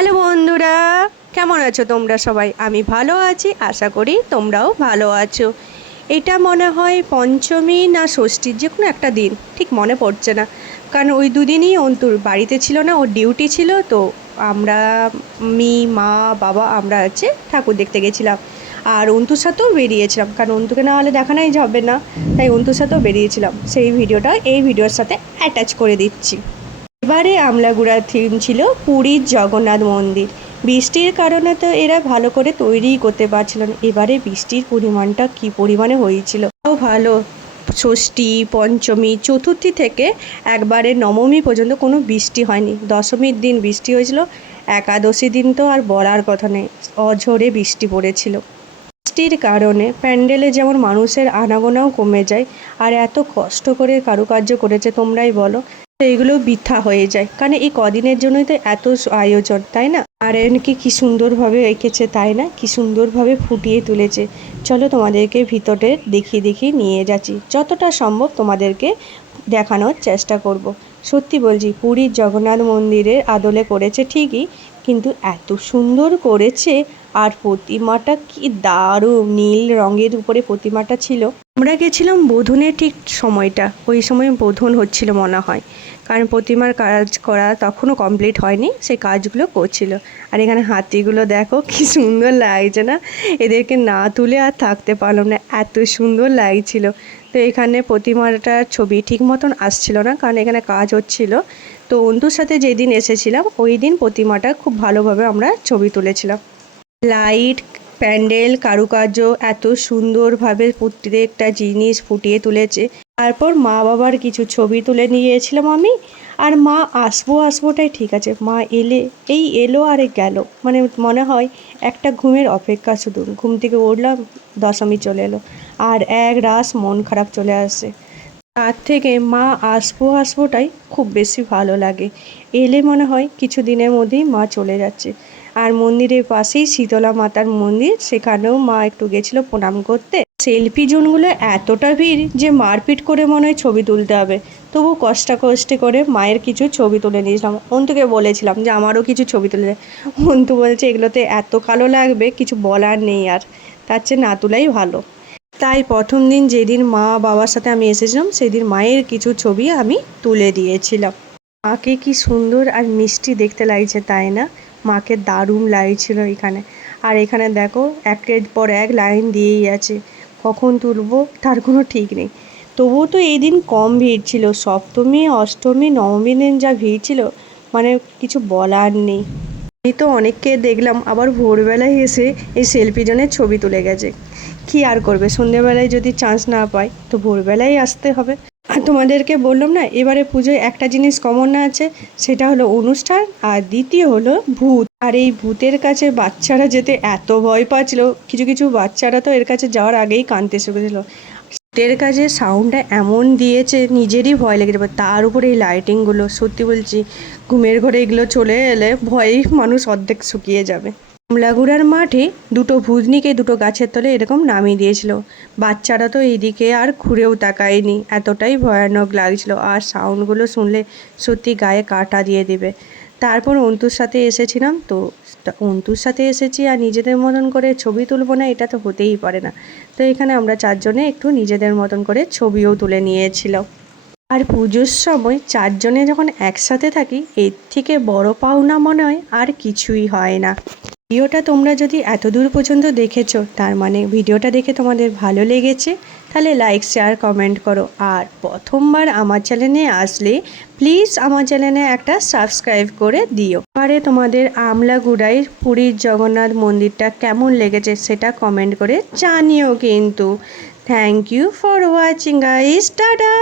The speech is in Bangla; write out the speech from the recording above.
হ্যালো বন্ধুরা, কেমন আছো তোমরা সবাই? আমি ভালো আছি, আশা করি তোমরাও ভালো আছো। এটা মনে হয় পঞ্চমী না ষষ্ঠীর যে কোনো একটা দিন, ঠিক মনে পড়ছে না, কারণ ওই দুদিনই অন্তুর বাড়িতে ছিল না, ওর ডিউটি ছিল। তো আমরা মা বাবা আমরা ঠাকুর দেখতে গেছিলাম, আর অন্তুর সাথেও বেরিয়েছিলাম, কারণ অন্তুকে না হলে দেখানোই যাবে না, তাই অন্তুর সাথেও বেরিয়েছিলাম। সেই ভিডিওটা এই ভিডিওর সাথে অ্যাটাচ করে দিচ্ছি। এবারে আমলাগুড়ার থিম ছিল পুরীর জগন্নাথ মন্দির। বৃষ্টির কারণে তো এরা ভালো করে তৈরিই করতে পারছিল না। এবারে বৃষ্টির পরিমাণটা কী পরিমাণে হয়েছিল, তাও ভালো। ষষ্ঠী, পঞ্চমী, চতুর্থী থেকে একবারে নবমী পর্যন্ত কোনো বৃষ্টি হয়নি। দশমীর দিন বৃষ্টি হয়েছিল, একাদশী দিন তো আর বলার কথা নেই, অঝোরে বৃষ্টি পড়েছিল। বৃষ্টির কারণে প্যান্ডেলে যেমন মানুষের আনাগোনাও কমে যায়, আর এত কষ্ট করে কারুকার্য করেছে তোমরাই বলো, এইগুলো বৃথা হয়ে যায়। কারণ এই কদিনের জন্যই তো এত আয়োজন, তাই না? আর এনকে কি সুন্দরভাবে এঁকেছে, তাই না? কি সুন্দরভাবে ফুটিয়ে তুলেছে। চলো তোমাদেরকে ভিতরে দেখিয়ে নিয়ে যাচ্ছি, যতটা সম্ভব তোমাদেরকে দেখানোর চেষ্টা করব। সত্যি বলছি, পুরীর জগন্নাথ মন্দিরের আদলে করেছে ঠিকই, কিন্তু এত সুন্দর করেছে। আর প্রতিমাটা কি দারুণ, নীল রঙের উপরে প্রতিমাটা ছিল। আমরা গেছিলাম বোধনের ঠিক সময়টা, ওই সময় বোধন হচ্ছিল মনে হয়, কারণ প্রতিমার কাজ করা তখনও কমপ্লিট হয়নি, সেই কাজগুলো করছিল। আর এখানে হাতিগুলো দেখো কি সুন্দর লাগছে না? এদেরকে না তুলে আর থাকতে পারলাম না, এত সুন্দর লাগছিল। তো এখানে প্রতিমাটার ছবি ঠিক মতন আসছিল না, কারণ এখানে কাজ হচ্ছিল। তো অন্তুর সাথে যেদিন এসেছিলাম ওই দিন প্রতিমাটা খুব ভালোভাবে আমরা ছবি তুলেছিলাম। লাইট, প্যান্ডেল, কারুকার্য এত সুন্দরভাবে প্রত্যেকটা জিনিস ফুটিয়ে তুলেছে। তারপর মা বাবার কিছু ছবি তুলে নিয়েছিলাম আমি। আর মা আসবোটাই ঠিক আছে, মা এলো আর গেল, মানে মনে হয় একটা ঘুমের অপেক্ষা, শুধু ঘুম থেকে উঠলাম, দশমী চলে এলো, আর এক রাস মন খারাপ চলে আসে। তার থেকে মা আসবোটাই খুব বেশি ভালো লাগে। এলে মনে হয় কিছু দিনের মধ্যেই মা চলে যাচ্ছে। আর মন্দিরের পাশেই শীতলা মাতার মন্দির, সেখানেও মা একটু গেছিলো প্রণাম করতে। সেলফি জোনগুলো এতটা ভিড় যে মারপিট করে মনে হয় ছবি তুলতে হবে, তবু কষ্টে করে মায়ের কিছু ছবি তুলে নিয়েছিলাম। অন্তুকে বলেছিলাম যে আমারও কিছু ছবি তুলে দেয়। অন্তু বলছে এগুলোতে এত কালো লাগবে, কিছু বলার নেই, আর তার চেয়ে না তোলাই ভালো। তাই প্রথম দিন যেদিন মা বাবার সাথে আমি এসেছিলাম, সেদিন মায়ের কিছু ছবি আমি তুলে দিয়েছিলাম। মাকে কি সুন্দর আর মিষ্টি দেখতে লাগছে, তাই না? মাকে দারুণ লাগছিল এখানে। আর এখানে দেখো একের পর এক লাইন দিয়েই আছে, কখন তুলবো তার কোনো ঠিক নেই। তবুও তো এই দিন কম ভিড় ছিল, সপ্তমী অষ্টমী নবমী দিন যা ভিড় ছিল, মানে কিছু বলার নেই। আমি তো অনেককে দেখলাম আবার ভোরবেলায় এসে এই সেলফি জোনের ছবি তুলে গেছে। কি আর করবে, সন্ধ্যেবেলায় যদি চান্স না পাই তো ভোরবেলায় আসতে হবে। আর তোমাদেরকে বললাম না, এবারে পুজোয় একটা জিনিস কমন না আছে, সেটা হলো অনুষ্ঠান, আর দ্বিতীয় হলো ভূত। আর এই ভূতের কাছে বাচ্চারা যেতে এত ভয় পাচ্ছিল, কিছু বাচ্চারা তো এর কাছে যাওয়ার আগেই কাঁদতে শিখেছিল। ভূতের কাছে সাউন্ডটা এমন দিয়েছে নিজেরই ভয় লেগে যাবে, তার উপরে এই লাইটিংগুলো, সত্যি বলছি ঘুমের ঘরে এগুলো চলে এলে ভয়েই মানুষ অর্ধেক শুকিয়ে যাবে। কমলাগুড়ার মাঠে দুটো ভূতনিকে দুটো গাছের তলে এরকম নামিয়ে দিয়েছিল। বাচ্চারা তো এইদিকে আর ঘুরেও তাকায়নি, এতটাই ভয়ানক লাগছিল। আর সাউন্ডগুলো শুনলে সত্যি গায়ে কাঁটা দিয়ে দেবে। তারপর অন্তুর সাথে এসেছিলাম, তো অন্তুর সাথে এসেছি আর নিজেদের মতন করে ছবি তুলবো না, এটা তো হতেই পারে না। তো এখানে আমরা চারজনে একটু নিজেদের মতন করে ছবিও তুলে নিয়েছিলাম। আর পুজোর সময় চারজনে যখন একসাথে থাকি, এর থেকে বড় পাওনা মনে হয় আর কিছুই হয় না। ভিডিওটা তোমরা যদি এত দূর পর্যন্ত দেখেছো, তার মানে ভিডিওটা দেখে তোমাদের ভালো লেগেছে, তাহলে লাইক শেয়ার কমেন্ট করো। আর প্রথমবার আমার চ্যানেলে আসলে প্লিজ আমার চ্যানেলে একটা সাবস্ক্রাইব করে দিও। আরে তোমাদের আমলাগুড়ায় পুরীর জগন্নাথ মন্দিরটা কেমন লেগেছে সেটা কমেন্ট করে জানিও কিন্তু। Thank you for watching guys, tata.